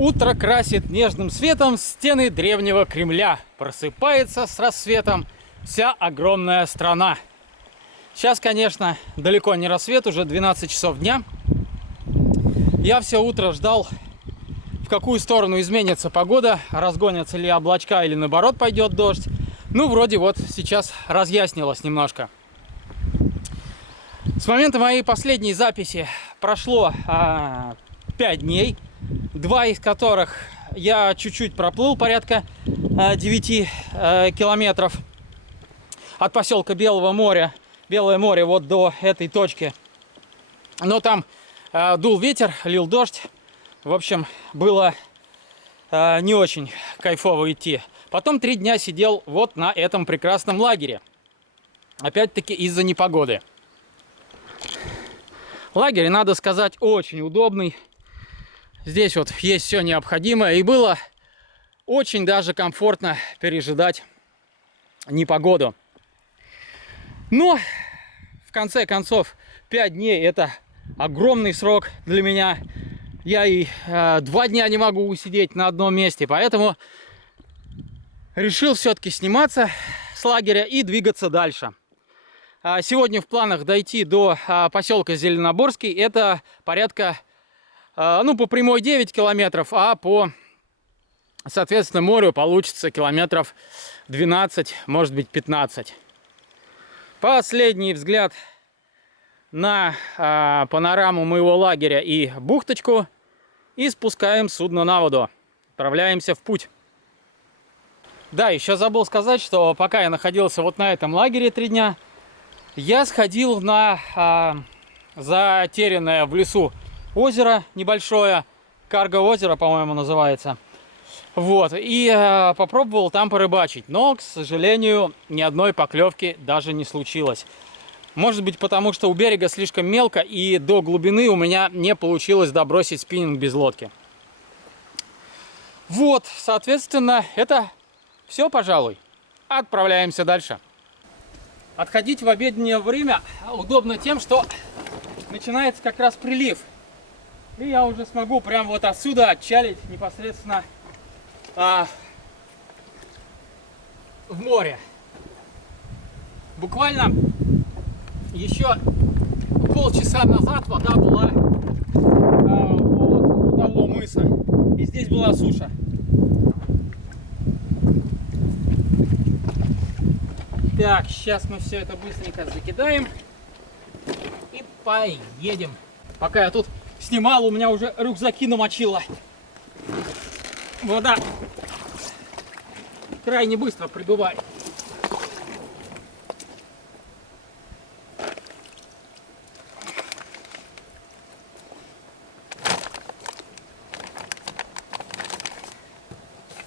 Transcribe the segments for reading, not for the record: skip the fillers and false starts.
Утро красит нежным светом стены древнего Кремля. Просыпается с рассветом вся огромная страна. Сейчас, конечно, далеко не рассвет, уже 12 часов дня. Я все утро ждал, в какую сторону изменится погода, разгонятся ли облачка или наоборот пойдет дождь. Ну, вроде вот сейчас разъяснилось немножко. С момента моей последней записи прошло 5 дней, 2 из которых я чуть-чуть проплыл, порядка 9 километров от поселка Белое море вот до этой точки. Но там дул ветер, лил дождь. В общем, было не очень кайфово идти. Потом 3 дня сидел вот на этом прекрасном лагере. Опять-таки из-за непогоды. Лагерь, надо сказать, очень удобный. Здесь вот есть все необходимое. И было очень даже комфортно пережидать непогоду. Но, в конце концов, 5 дней это огромный срок для меня. Я и 2 дня не могу усидеть на одном месте. Поэтому решил все-таки сниматься с лагеря и двигаться дальше. Сегодня в планах дойти до поселка Зеленоборский. Это порядка, по прямой 9 километров, а по, соответственно, морю получится километров 12, может быть 15. Последний взгляд на панораму моего лагеря и бухточку. И спускаем судно на воду. Отправляемся в путь. Да, еще забыл сказать, что пока я находился вот на этом лагере 3 дня, я сходил на затерянное в лесу озеро небольшое. Карго-озеро, по-моему, называется. Вот. И попробовал там порыбачить. Но, к сожалению, ни одной поклевки даже не случилось. Может быть, потому что у берега слишком мелко, и до глубины у меня не получилось добросить спиннинг без лодки. Вот, соответственно, это все, пожалуй. Отправляемся дальше. Отходить в обеденное время удобно тем, что начинается как раз прилив. И я уже смогу прямо вот отсюда отчалить непосредственно в море. Буквально еще полчаса назад вода была вот у того мыса. И здесь была суша. Так, сейчас мы все это быстренько закидаем и поедем. Пока я тут снимал, у меня уже рюкзаки намочило. Вода крайне быстро прибывает.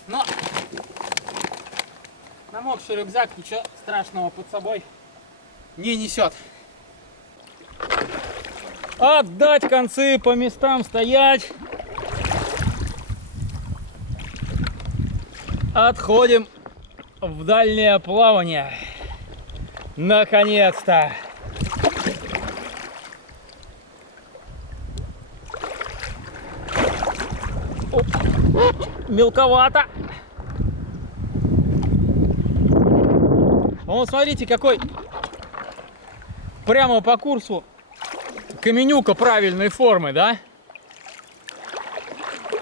Но намокший рюкзак ничего страшного под собой не несет. Отдать концы по местам, стоять. Отходим в дальнее плавание. Наконец-то. Мелковато. Вон, смотрите, какой прямо по курсу каменюка правильной формы, да?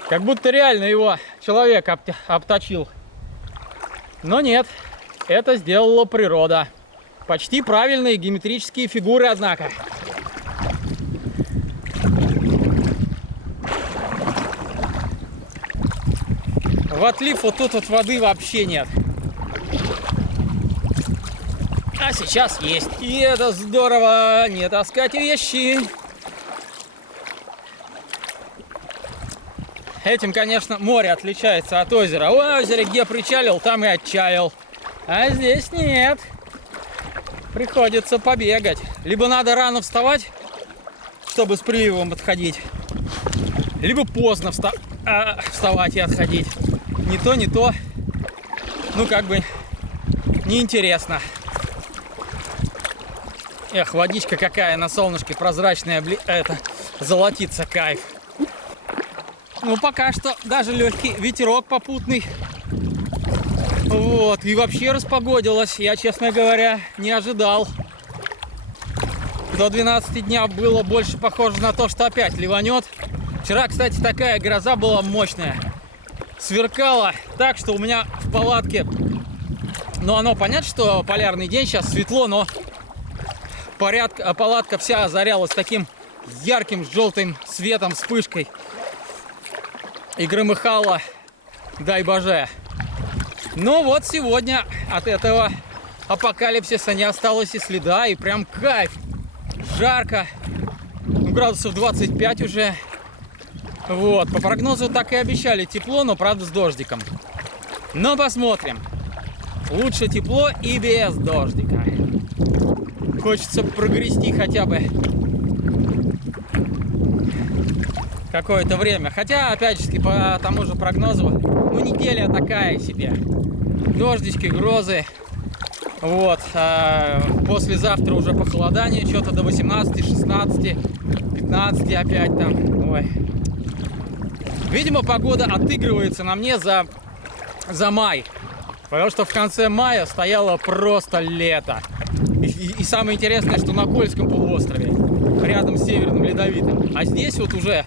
Как будто реально его человек обточил. Но нет, это сделала природа. Почти правильные геометрические фигуры, однако. В отлив вот тут вот воды вообще нет. А сейчас есть. И это здорово, не таскать вещи. Этим, конечно, море отличается от озера. У озера, где причалил, там и отчалил. А здесь нет. Приходится побегать. Либо надо рано вставать, чтобы с приливом подходить, либо поздно вставать и отходить. Не то, не то. Ну, как бы, неинтересно. Эх, водичка какая на солнышке прозрачная, это, золотится, кайф. Ну, пока что даже легкий ветерок попутный. Вот, и вообще распогодилось. Я, честно говоря, не ожидал. До 12 дня было больше похоже на то, что опять ливанет. Вчера, кстати, такая гроза была мощная. Сверкало так, что у меня в палатке... Ну, оно понятно, что полярный день, сейчас светло, но палатка вся озарялась таким ярким желтым светом, вспышкой. И громыхала, дай боже. Но вот сегодня от этого апокалипсиса не осталось и следа, и прям кайф. Жарко, ну, градусов 25 уже. Вот, по прогнозу так и обещали тепло, но правда с дождиком. Но посмотрим. Лучше тепло и без дождика. Хочется прогрести хотя бы какое-то время. Хотя, опять же, по тому же прогнозу, ну, неделя такая себе. Дождички, грозы. Вот. А послезавтра уже похолодание. Что-то до 18, 16, 15 опять там. Ой. Видимо, погода отыгрывается на мне за май. Потому что в конце мая стояло просто лето. И самое интересное, что на Кольском полуострове, рядом с Северным Ледовитым. А здесь вот уже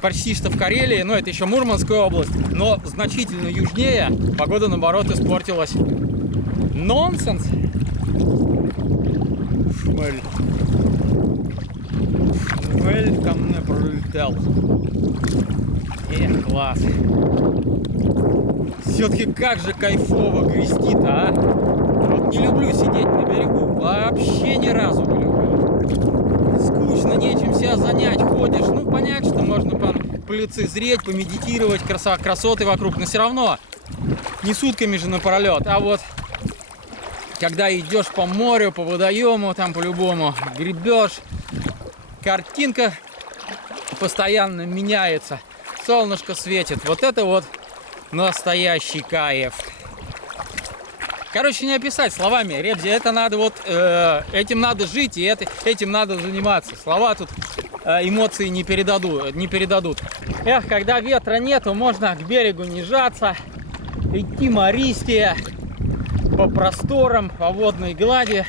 почти что в Карелии, ну это еще Мурманская область, но значительно южнее погода, наоборот, испортилась. Нонсенс! Шмель. Шмель ко мне пролетел. Эх, класс. Все-таки как же кайфово грести-то, а? Вот не люблю сидеть на берегу, вообще ни разу не люблю. Скучно, нечем себя занять, ходишь. Ну, понятно, что можно полицезреть, помедитировать, красоты вокруг, но все равно не сутками же напролет. А вот когда идешь по морю, по водоему, там по-любому гребешь, картинка постоянно меняется, солнышко светит. Вот это вот настоящий кайф. Короче, не описать словами, ребзи, это надо вот, этим надо жить, и этим надо заниматься. Слова тут эмоции не передадут. Эх, когда ветра нету, можно к берегу не жаться, идти мористее, по просторам, по водной глади,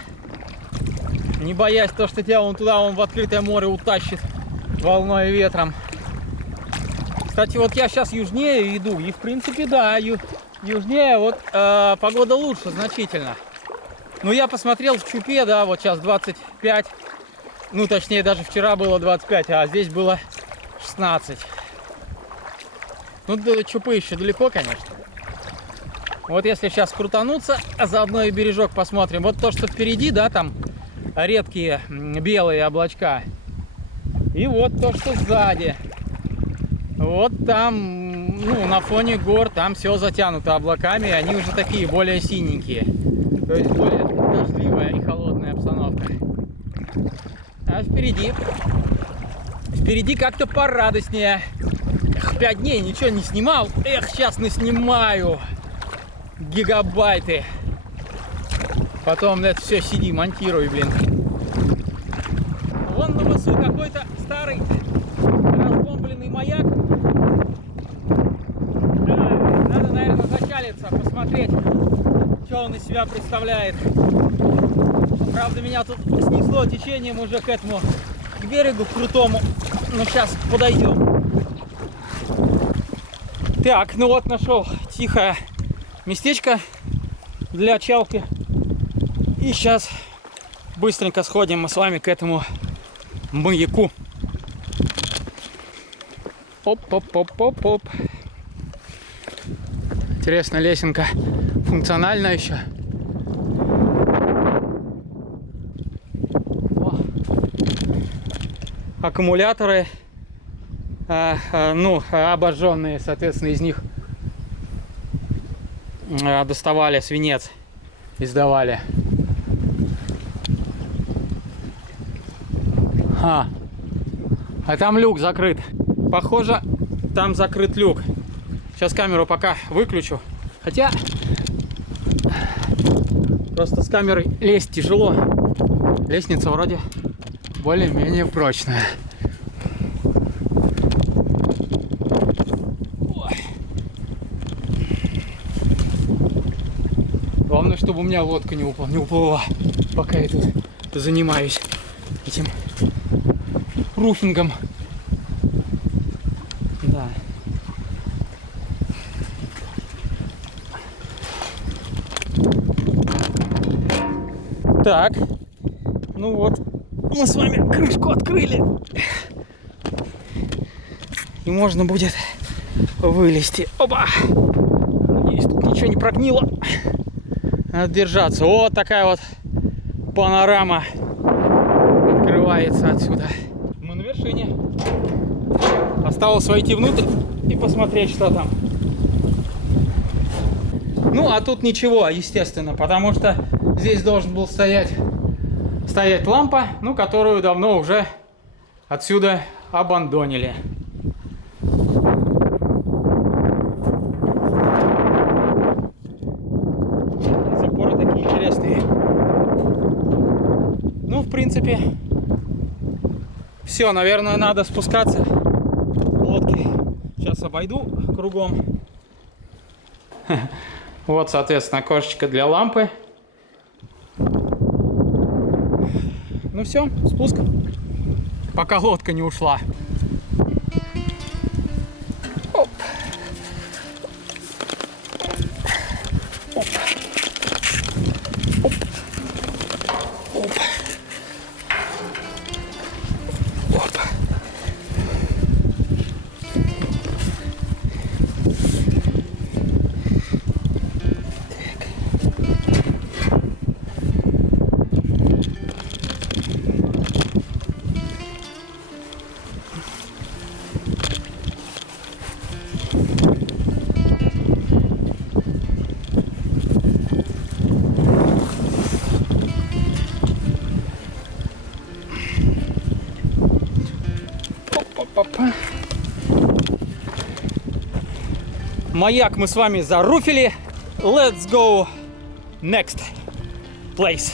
не боясь то, что тебя вон туда, вон в открытое море утащит волной и ветром. Кстати, вот я сейчас южнее иду, и в принципе, да, южнее вот погода лучше значительно. Ну, я посмотрел в Чупе, да, вот сейчас 25, ну, точнее, даже вчера было 25, а здесь было 16. Ну, до Чупы еще далеко, конечно. Вот если сейчас крутануться, а заодно и бережок посмотрим. Вот то, что впереди, да, там редкие белые облачка. И вот то, что сзади. Вот там, ну, на фоне гор, там все затянуто облаками, и они уже такие более синенькие. То есть более дождливая и холодная обстановка. А впереди как-то порадостнее. Эх, 5 дней ничего не снимал. Эх, сейчас наснимаю гигабайты. Потом это все сиди, монтируй, блин. Вон на мысу какой-то старый разбомбленный маяк. Надо, наверное, зачалиться, посмотреть, что он из себя представляет. Правда, меня тут снесло течением уже к этому, к берегу крутому. Но сейчас подойдем. Так, ну вот нашел тихое местечко для чалки. И сейчас быстренько сходим мы с вами к этому маяку. Оп-оп-оп-оп-оп. Интересная лесенка. Функциональная еще. Аккумуляторы, ну, обожженные, соответственно, из них доставали свинец и сдавали. А там люк закрыт. Похоже, там закрыт люк. Сейчас камеру пока выключу. Хотя просто с камерой лезть тяжело. Лестница вроде более-менее прочная. Главное, чтобы у меня лодка не уплыла, пока я тут занимаюсь этим руфингом. Да. Так, ну вот, мы с вами крышку открыли. И можно будет вылезти. Опа! Надеюсь, тут ничего не прогнило. Надо держаться. Вот такая вот панорама открывается отсюда. Мы на вершине. Осталось войти внутрь и посмотреть, что там. Ну, а тут ничего, естественно, потому что здесь должен был стоять лампа, ну, которую давно уже отсюда абандонили. Запоры такие интересные. Ну, в принципе, все, наверное, надо спускаться к лодке. Сейчас обойду кругом. Вот, соответственно, окошечко для лампы. Ну все, спуск. Пока лодка не ушла. Оп. Оп. Оп. Оп. Оп. Маяк мы с вами заруфили. Let's go next place.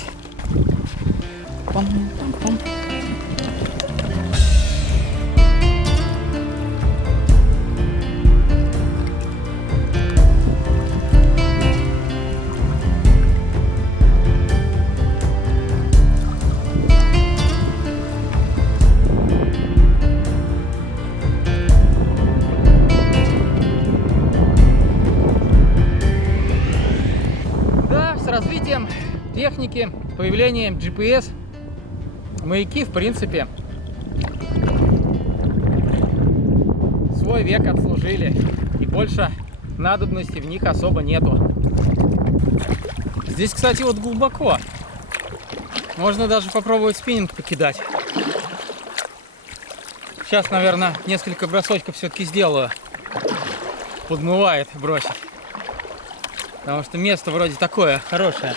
Пам-пам-пам. С развитием техники, появлением GPS, маяки, в принципе, свой век отслужили, и больше надобности в них особо нету. Здесь, кстати, вот глубоко. Можно даже попробовать спиннинг покидать. Сейчас, наверное, несколько бросочков все-таки сделаю. Подмывает бросить. Потому что место вроде такое хорошее.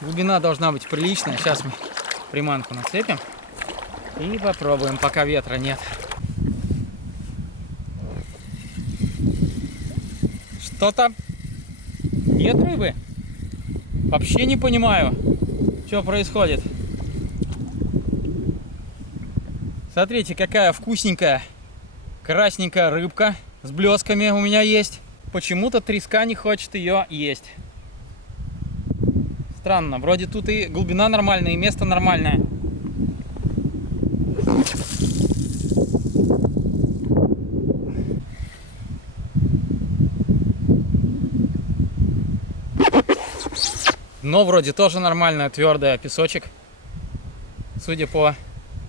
Глубина должна быть приличная. Сейчас мы приманку нацепим. И попробуем, пока ветра нет. Что-то нет рыбы. Вообще не понимаю, что происходит. Смотрите, какая вкусненькая, красненькая рыбка с блесками у меня есть. Почему-то треска не хочет ее есть. Странно, вроде тут и глубина нормальная, и место нормальное. Дно вроде тоже нормальное, твердое, песочек. Судя по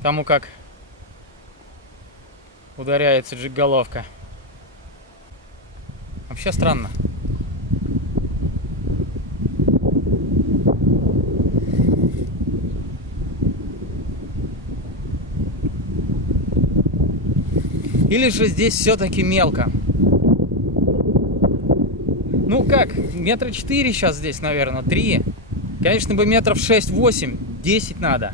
тому, как ударяется джиг-головка. Вообще странно. Или же здесь все-таки мелко. Ну как, 4 метра сейчас здесь, наверное, 3. Конечно бы 6-8 метров, 10 надо.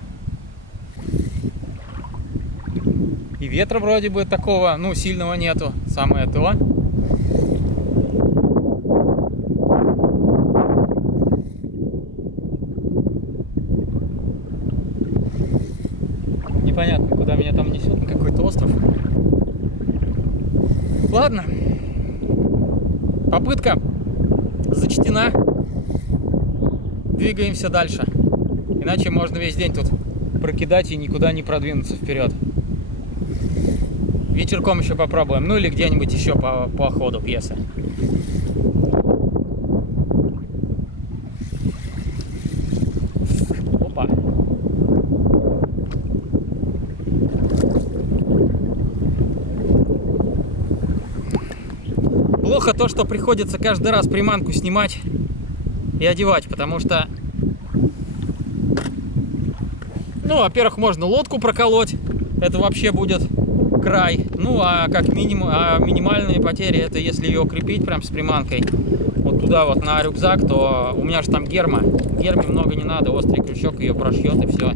И ветра вроде бы такого, ну, сильного нету. Самое то. Непонятно, куда меня там несет, на какой-то остров. Ладно. Попытка зачтена. двигаемся дальше. Иначе можно весь день тут прокидать и никуда не продвинуться вперед. Вечерком еще попробуем. Ну или где-нибудь еще по ходу пьесы. Опа. Плохо то, что приходится каждый раз приманку снимать и одевать, потому что, ну, во-первых, можно лодку проколоть, это вообще будет край. Ну, а как минимум, минимальные потери, это если ее крепить прям с приманкой вот туда вот на рюкзак, то у меня же там герма. Герме много не надо, острый крючок ее прошьет и все.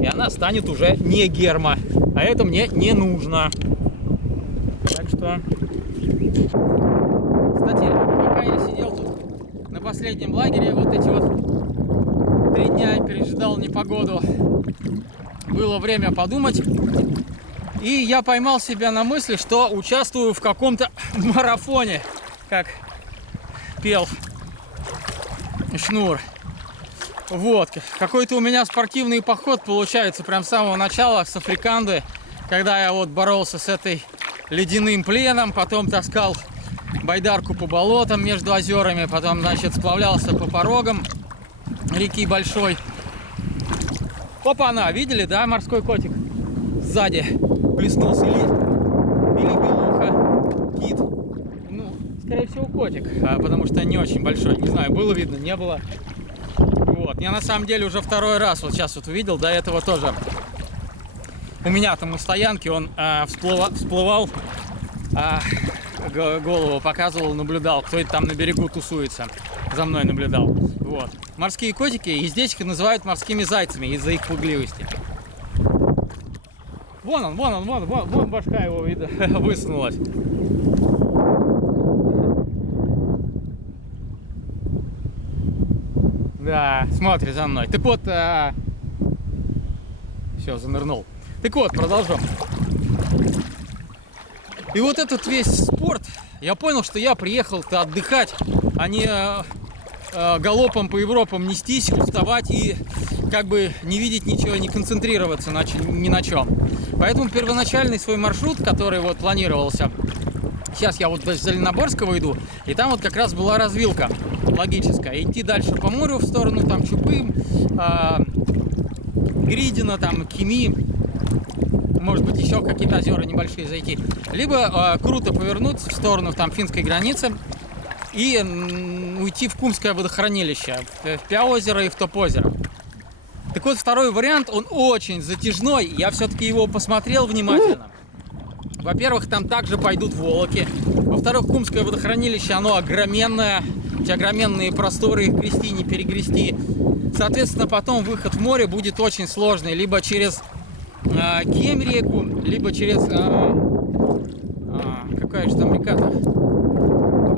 И она станет уже не герма, а это мне не нужно. Так что... Кстати, пока я сидел тут на последнем лагере, вот эти вот 3 дня пережидал непогоду, было время подумать, и я поймал себя на мысли, что участвую в каком-то марафоне, как пел Шнур. Вот, какой-то у меня спортивный поход получается прям с самого начала, с Африканды, когда я вот боролся с этой ледяным пленом, потом таскал байдарку по болотам между озерами, потом, значит, сплавлялся по порогам реки Большой. Опа-на, видели, да, морской котик? Сзади плеснулся или белуха, кит. Ну, скорее всего, котик, потому что не очень большой. Не знаю, было видно, не было. Вот, я на самом деле уже 2-й раз вот сейчас вот увидел, до этого тоже. У меня там на стоянке он всплывал, голову показывал, наблюдал, кто это там на берегу тусуется, за мной наблюдал. Вот. Морские котики, и здесь их называют морскими зайцами из-за их пугливости. Вон башка его высунулась. Да, смотри за мной. Так вот, все, занырнул. Так вот, продолжим. И вот этот весь спорт, я понял, что я приехал-то отдыхать, а не галопом по Европам нестись, уставать и как бы не видеть ничего, не концентрироваться ни на чем. Поэтому первоначальный свой маршрут, который вот планировался, сейчас я вот до Зеленоборского иду, и там вот как раз была развилка логическая. Идти дальше по морю в сторону там Чупы, Гридина, там Кими, может быть, еще какие-то озера небольшие зайти. Либо круто повернуть в сторону там финской границы и уйти в Кумское водохранилище, в Пя-озеро и в Топ-озеро. Так вот, 2-й вариант, он очень затяжной. Я все-таки его посмотрел внимательно. Во-первых, там также пойдут волоки. Во-вторых, Кумское водохранилище, оно огроменное. Эти огроменные просторы, их грести, не перегрести. Соответственно, потом выход в море будет очень сложный. Либо через Кем-реку, либо через... какая же там река-то?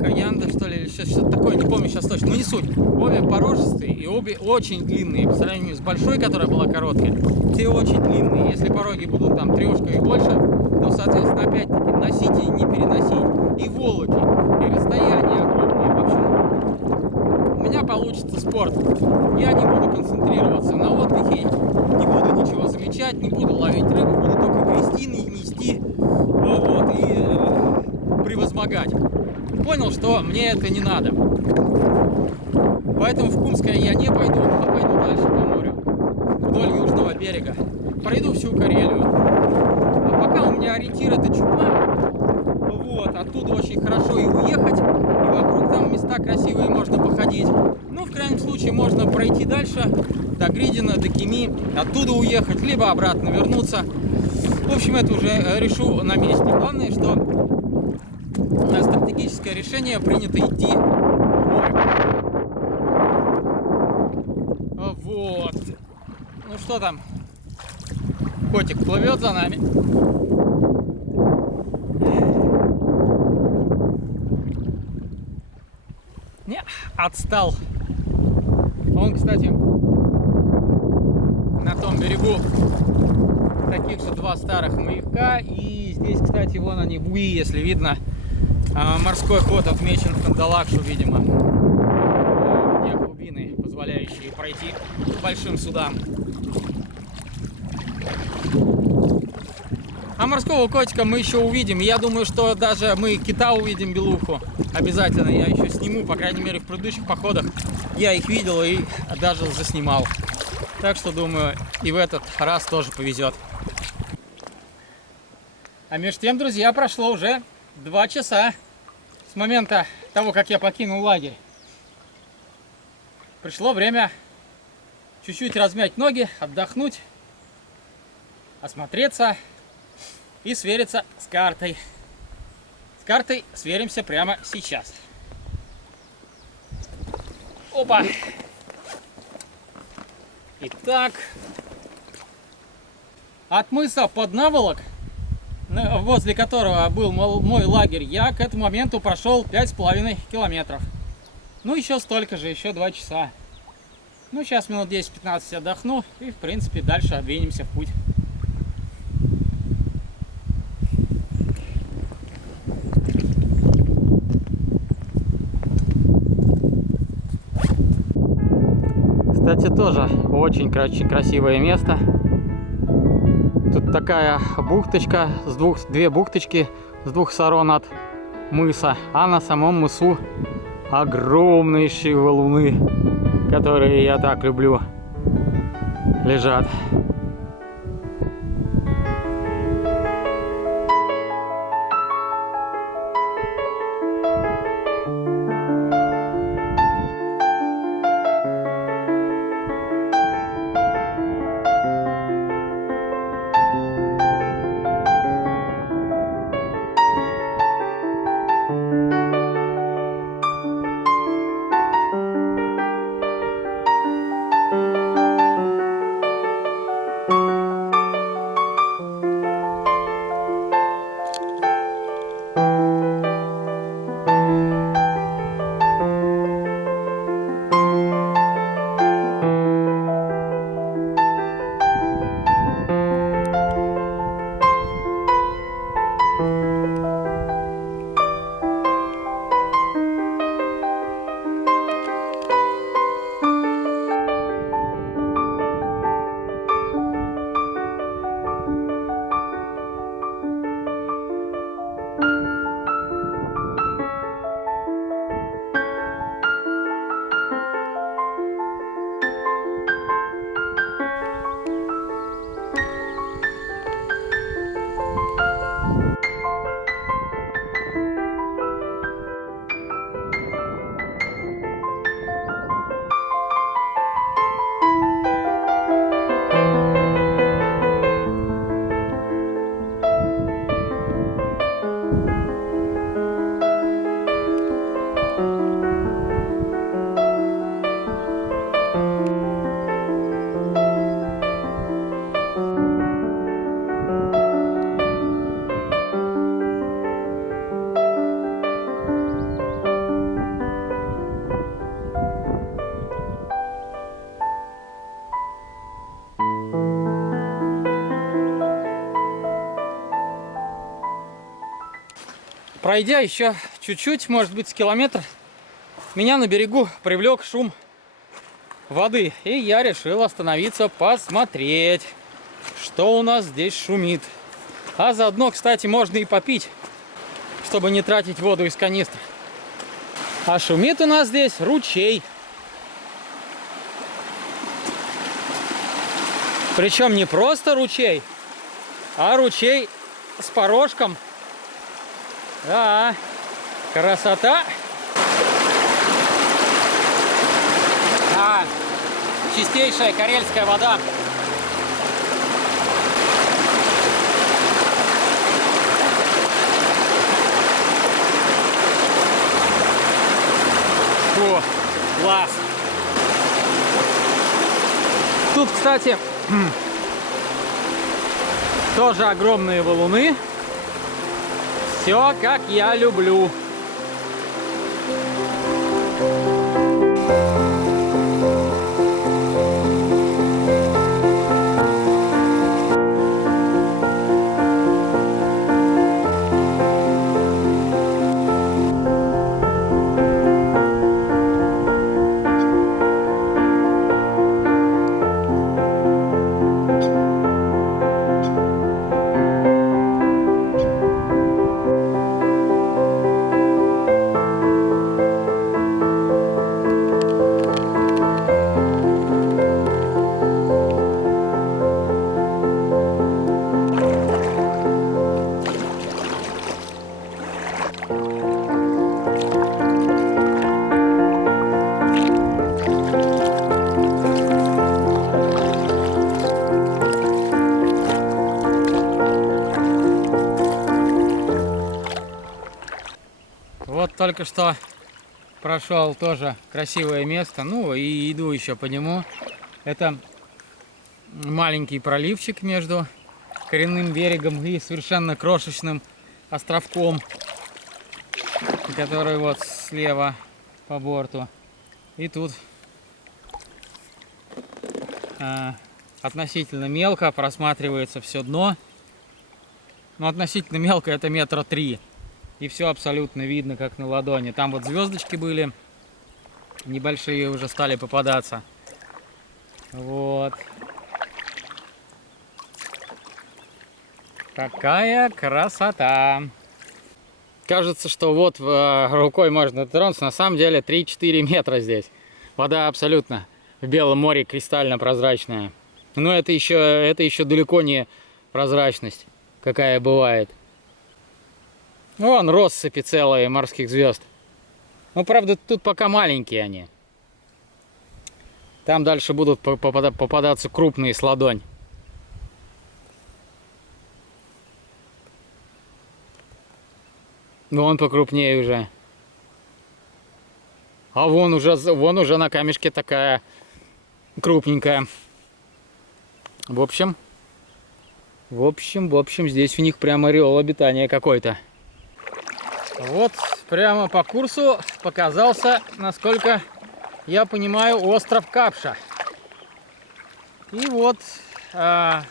Каянда, что ли, или что-то такое, не помню сейчас точно, но не суть. Обе порожистые и обе очень длинные. По сравнению с большой, которая была короткая, те очень длинные. Если пороги будут там 3 и больше, то, соответственно, опять-таки носить и не переносить. И волоки, и расстояния огромные. В общем, у меня получится спорт. Я не буду концентрироваться на отдыхе, не буду ничего замечать, не буду ловить рыбу, буду только грести, нести, вот, и превозмогать. Понял, что мне это не надо. Поэтому в Кумское я не пойду, а пойду дальше по морю, вдоль южного берега. Пройду всю Карелию. А пока у меня ориентир это Чупа. Вот, оттуда очень хорошо и уехать, и вокруг там места красивые можно походить. Ну, в крайнем случае, можно пройти дальше, до Гридина, до Кеми, оттуда уехать, либо обратно вернуться. В общем, это уже решу на месте. Главное, что стратегическое решение принято идти в море. Вот. Ну что там? Котик плывет за нами. Не, отстал. Он, кстати, на том берегу таких же 2 старых маяка. И здесь, кстати, вон они, буи, если видно. Морской ход отмечен в Кандалакшу, видимо. Где глубины позволяющие пройти к большим судам. А морского котика мы еще увидим. Я думаю, что даже мы кита увидим, белуху. Обязательно. Я еще сниму, по крайней мере, в предыдущих походах я их видел и даже заснимал. Так что, думаю, и в этот раз тоже повезет. А между тем, друзья, прошло уже 2 часа с момента того, как я покинул лагерь. Пришло время чуть-чуть размять ноги, отдохнуть, осмотреться и свериться с картой. С картой сверимся прямо сейчас. Опа! Итак, от мыса Поднаволок, возле которого был мой лагерь, я к этому моменту прошел 5,5 километров. Ну, еще столько же, еще 2 часа. Ну, сейчас минут 10-15 отдохну и, в принципе, дальше двинемся в путь. Кстати, тоже очень красивое место. Тут такая бухточка, две бухточки с 2 сторон от мыса, а на самом мысу огромнейшие валуны, которые я так люблю, лежат. Пройдя еще чуть-чуть, может быть, с километр, меня на берегу привлек шум воды. И я решил остановиться, посмотреть, что у нас здесь шумит. А заодно, кстати, можно и попить, чтобы не тратить воду из канистры. А шумит у нас здесь ручей. Причем не просто ручей, а ручей с порожком. Да, красота. Чистейшая карельская вода. О, класс. Тут, кстати, тоже огромные валуны. Все, как я люблю. Вот только что прошел тоже красивое место. Ну и иду еще по нему. Это маленький проливчик между коренным берегом и совершенно крошечным островком, который вот слева по борту. И тут относительно мелко просматривается все дно. Но относительно мелко, это 3 метра. И все абсолютно видно, как на ладони. Там вот звездочки были, небольшие уже стали попадаться. Вот. Какая красота! Кажется, что вот рукой можно дотронуться. На самом деле 3-4 метра здесь. Вода абсолютно в Белом море кристально прозрачная. Но это еще далеко не прозрачность, какая бывает. Вон россыпи целые морских звезд. Ну, правда, тут пока маленькие они. Там дальше будут попадаться крупные с ладонь. Вон покрупнее уже. А вон уже на камешке такая крупненькая. В общем, здесь у них прямо ореол обитания какой-то. Вот прямо по курсу показался, насколько я понимаю, остров Капша. И вот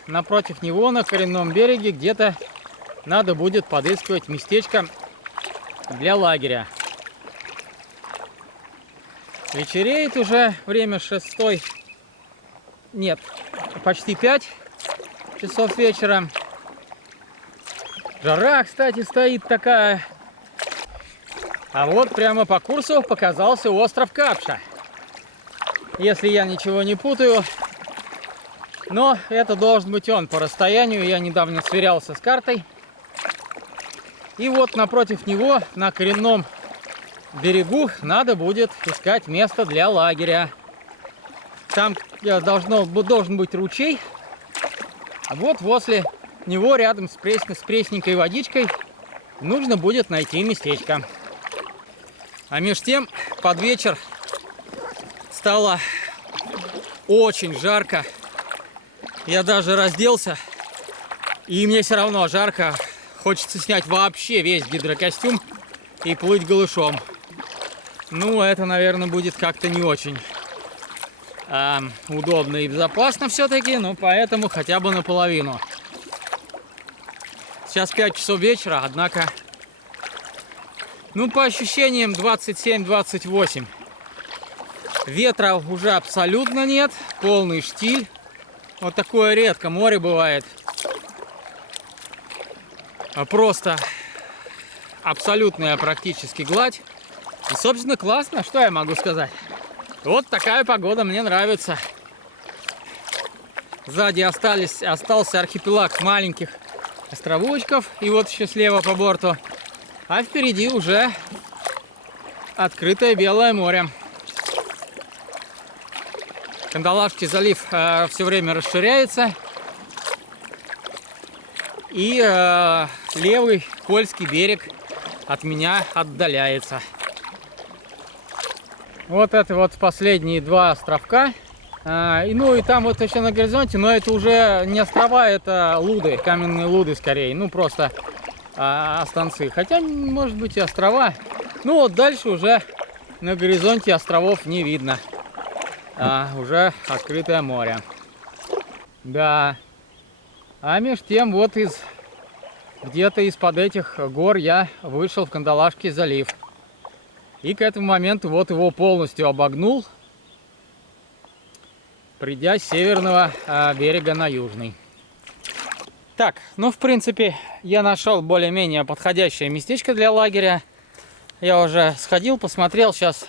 напротив него, на коренном береге, где-то надо будет подыскивать местечко для лагеря. Вечереет уже, время 6, нет, почти 5 часов вечера. Жара, кстати, стоит такая. А вот прямо по курсу показался остров Капша. Если я ничего не путаю. Но это должен быть он по расстоянию. Я недавно сверялся с картой. И вот напротив него, на коренном берегу, надо будет искать место для лагеря. Там должен быть ручей. А вот возле него, рядом с пресненькой водичкой, нужно будет найти местечко. А меж тем, под вечер стало очень жарко. Я даже разделся, и мне все равно жарко. Хочется снять вообще весь гидрокостюм и плыть голышом. Ну, это, наверное, будет как-то не очень удобно и безопасно все-таки, но поэтому хотя бы наполовину. Сейчас 5 часов вечера, однако, ну, по ощущениям 27-28. Ветра уже абсолютно нет, полный штиль. Вот такое редко море бывает. Просто абсолютная практически гладь. И, собственно, классно, что я могу сказать. Вот такая погода мне нравится. Сзади остался архипелаг маленьких островочков. И вот еще слева по борту. А впереди уже открытое Белое море. Кандалашский залив все время расширяется. И левый Кольский берег от меня отдаляется. Вот это вот последние 2 островка. Ну и там вот еще на горизонте, но это уже не острова, это луды, каменные луды скорее. Ну просто останцы. Хотя, может быть, и острова. Ну вот дальше уже на горизонте островов не видно. Уже открытое море. Да. А меж тем вот где-то из-под этих гор я вышел в Кандалашский залив. И к этому моменту вот его полностью обогнул, придя с северного берега на южный. Так, ну в принципе я нашел более-менее подходящее местечко для лагеря. Я уже сходил, посмотрел. Сейчас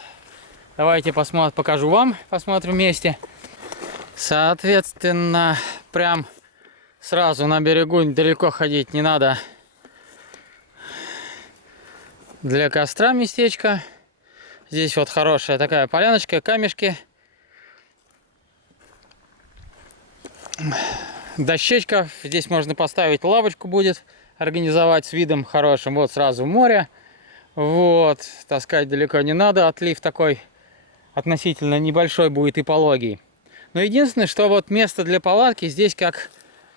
давайте покажу вам, посмотрим вместе. Соответственно, прям сразу на берегу далеко ходить не надо. Для костра местечко. Здесь вот хорошая такая поляночка, камешки. Дощечка. Здесь можно поставить лавочку, будет организовать с видом хорошим. Вот сразу море. Вот, таскать далеко не надо, отлив такой относительно небольшой будет и пологий. Но единственное, что вот места для палатки здесь как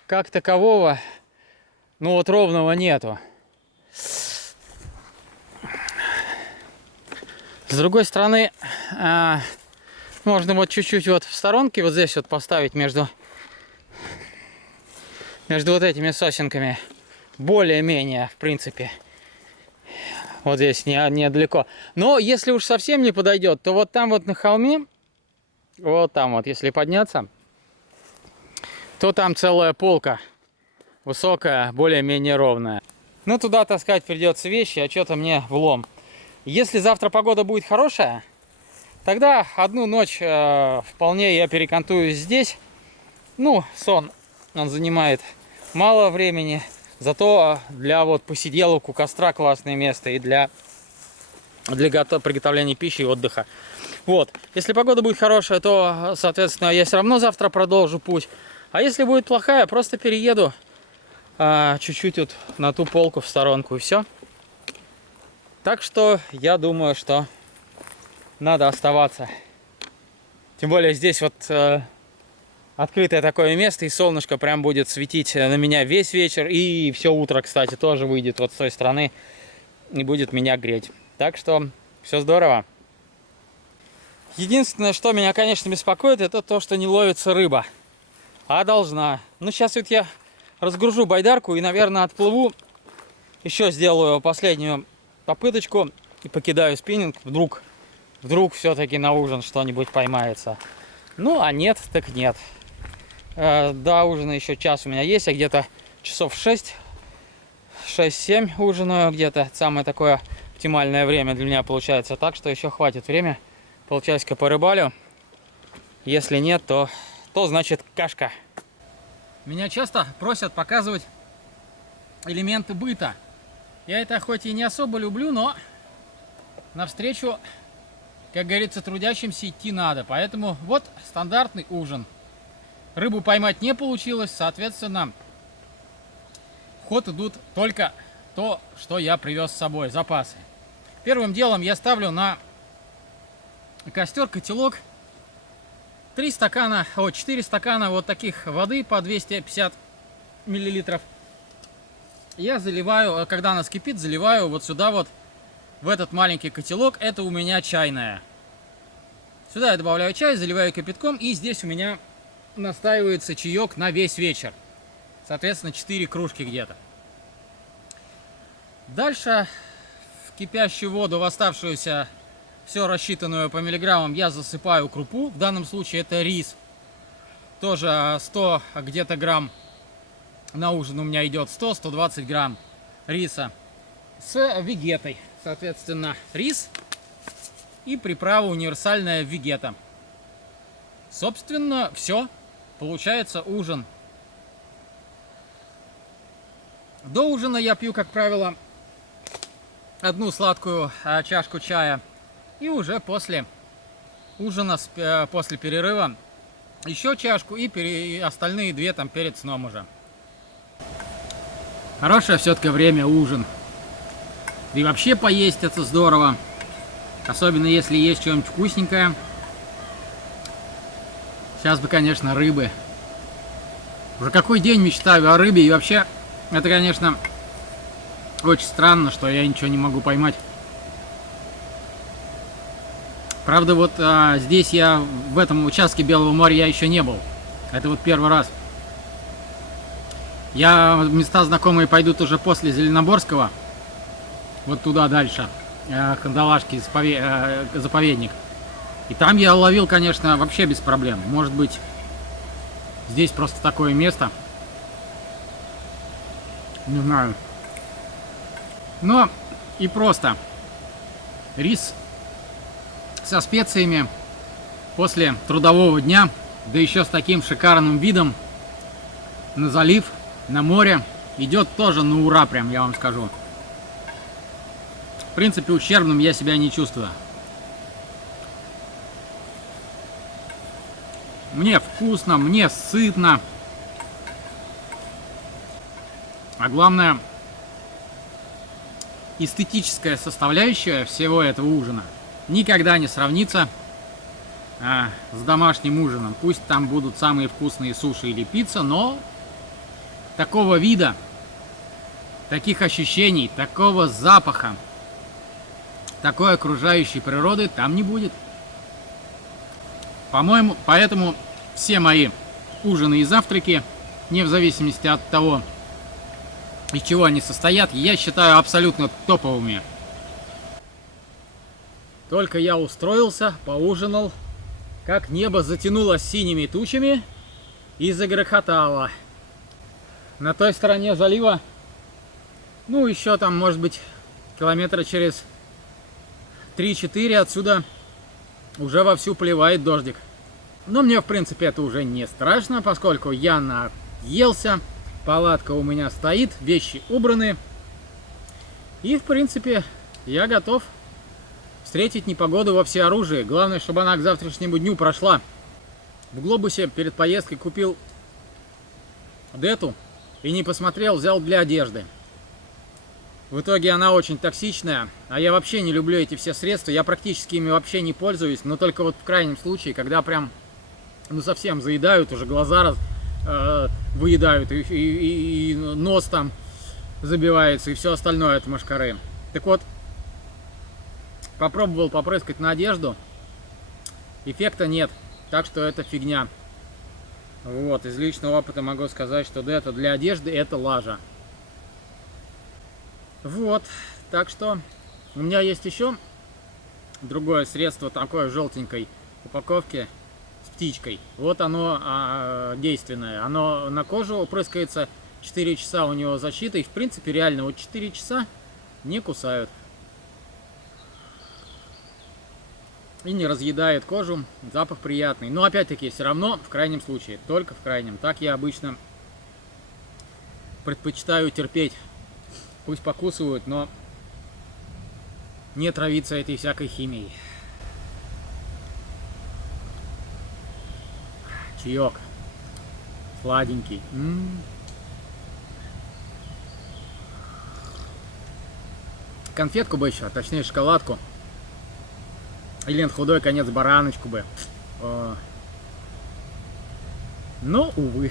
такового, ну вот ровного нету. С другой стороны, можно вот чуть-чуть вот в сторонке вот здесь вот поставить между вот этими сосенками. Более-менее, в принципе. Вот здесь недалеко. Но если уж совсем не подойдет, то вот там вот на холме, вот там вот, если подняться, то там целая полка. Высокая, более-менее ровная. Ну, туда таскать придется вещи, а что-то мне влом. Если завтра погода будет хорошая, тогда одну ночь вполне я перекантуюсь здесь. Ну, сон, он занимает мало времени. Зато для вот посиделок у костра классное место и для приготовления пищи и отдыха. Вот. Если погода будет хорошая, то, соответственно, я все равно завтра продолжу путь. А если будет плохая, просто перееду чуть-чуть вот на ту полку в сторонку и все. Так что я думаю, что надо оставаться. Тем более здесь вот открытое такое место, и солнышко прям будет светить на меня весь вечер. И все утро, кстати, тоже выйдет вот с той стороны и будет меня греть. Так что все здорово. Единственное, что меня, конечно, беспокоит, это то, что не ловится рыба. А должна. Ну, сейчас вот я разгружу байдарку и, наверное, отплыву. Еще сделаю последнюю попыточку и покидаю спиннинг. Вдруг все-таки на ужин что-нибудь поймается. Ну, а нет, так нет. До ужина еще час у меня есть, а где-то часов 6-7 ужинаю где-то. Самое такое оптимальное время для меня получается. Так что еще хватит время. Полчасика порыбалю. Если нет, то значит кашка. Меня часто просят показывать элементы быта. Я это хоть и не особо люблю, но навстречу, как говорится, трудящимся идти надо. Поэтому вот стандартный ужин. Рыбу поймать не получилось, соответственно, в ход идут только то, что я привез с собой, запасы. Первым делом я ставлю на костер котелок 4 стакана вот таких воды по 250 миллилитров. Я заливаю, когда она кипит, заливаю вот сюда вот, в этот маленький котелок. Это у меня чайная. Сюда я добавляю чай, заливаю кипятком, и здесь у меня настаивается чаек на весь вечер. Соответственно, 4 кружки где-то. Дальше в кипящую воду, в оставшуюся, все рассчитанную по миллиграммам, я засыпаю крупу. В данном случае это рис. Тоже 100 где-то грамм. На ужин у меня идет 100-120 грамм риса с вегетой. Соответственно, рис и приправа универсальная вегета. Собственно, все. Получается ужин. До ужина я пью, как правило, одну сладкую чашку чая. И уже после ужина, после перерыва, еще чашку и остальные 2 там перед сном уже. Хорошее все-таки время ужин. И вообще поесть это здорово. Особенно если есть что-нибудь вкусненькое. Сейчас бы, конечно, рыбы. Уже какой день мечтаю о рыбе. И вообще, это, конечно, очень странно, что я ничего не могу поймать. Правда, вот здесь я, в этом участке Белого моря, я еще не был. Это вот первый раз. Я в места знакомые пойдут уже после Зеленоборского. Вот туда дальше. Кандалашский заповедник. И там я ловил, конечно, вообще без проблем. Может быть, здесь просто такое место. Не знаю. Но и просто. Рис со специями после трудового дня, да еще с таким шикарным видом на залив, на море, идет тоже на ура, прям, я вам скажу. В принципе, ущербным я себя не чувствую. Мне вкусно, мне сытно. А главное, эстетическая составляющая всего этого ужина никогда не сравнится с домашним ужином. Пусть там будут самые вкусные суши или пицца, но такого вида, таких ощущений, такого запаха, такой окружающей природы там не будет. По-моему, поэтому все мои ужины и завтраки, не в зависимости от того, из чего они состоят, я считаю абсолютно топовыми. Только я устроился, поужинал, как небо затянуло синими тучами и загрохотало. На той стороне залива, ну еще там, может быть, километра через 3-4 отсюда уже вовсю поливает дождик. Но мне, в принципе, это уже не страшно, поскольку я наелся, палатка у меня стоит, вещи убраны. И, в принципе, я готов встретить непогоду во всеоружии. Главное, чтобы она к завтрашнему дню прошла. В Глобусе перед поездкой купил Дету и не посмотрел, взял для одежды. В итоге она очень токсичная, а я вообще не люблю эти все средства, я практически ими вообще не пользуюсь, но только вот в крайнем случае, когда прям, ну совсем заедают, уже глаза выедают, и нос там забивается, и все остальное от мошкары. Так вот, попробовал попрыскать на одежду, эффекта нет, так что это фигня. Вот, из личного опыта могу сказать, что это для одежды это лажа. Вот, так что у меня есть еще другое средство такой желтенькой упаковки с птичкой. Вот оно действенное. Оно на кожу прыскается, 4 часа у него защита. И в принципе реально вот 4 часа не кусают. И не разъедает кожу. Запах приятный. Но опять-таки все равно в крайнем случае. Только в крайнем. Так я обычно предпочитаю терпеть. Пусть покусывают, но не травиться этой всякой химией. Чаек. Сладенький. Конфетку бы еще, точнее шоколадку. Или на худой конец бараночку бы. Но, увы.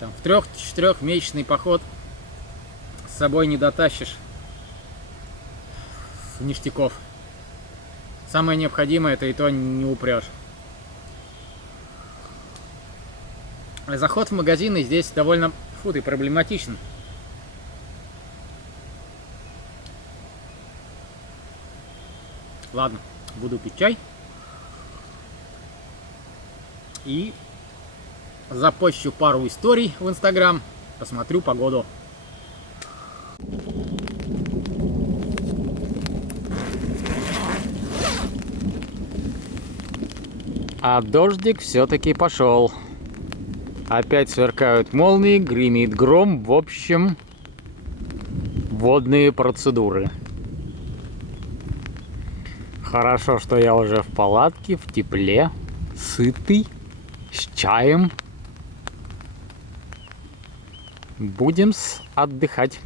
Там, в 3-4-месячный поход с собой не дотащишь ништяков. Самое необходимое это и то не упрешь. Заход в магазины здесь довольно и проблематичен. Ладно, буду пить чай. И запощу пару историй в Инстаграм, посмотрю погоду. А дождик все-таки пошел. Опять сверкают молнии, гремит гром. В общем, водные процедуры. Хорошо, что я уже в палатке, в тепле, сытый, с чаем. Будем отдыхать.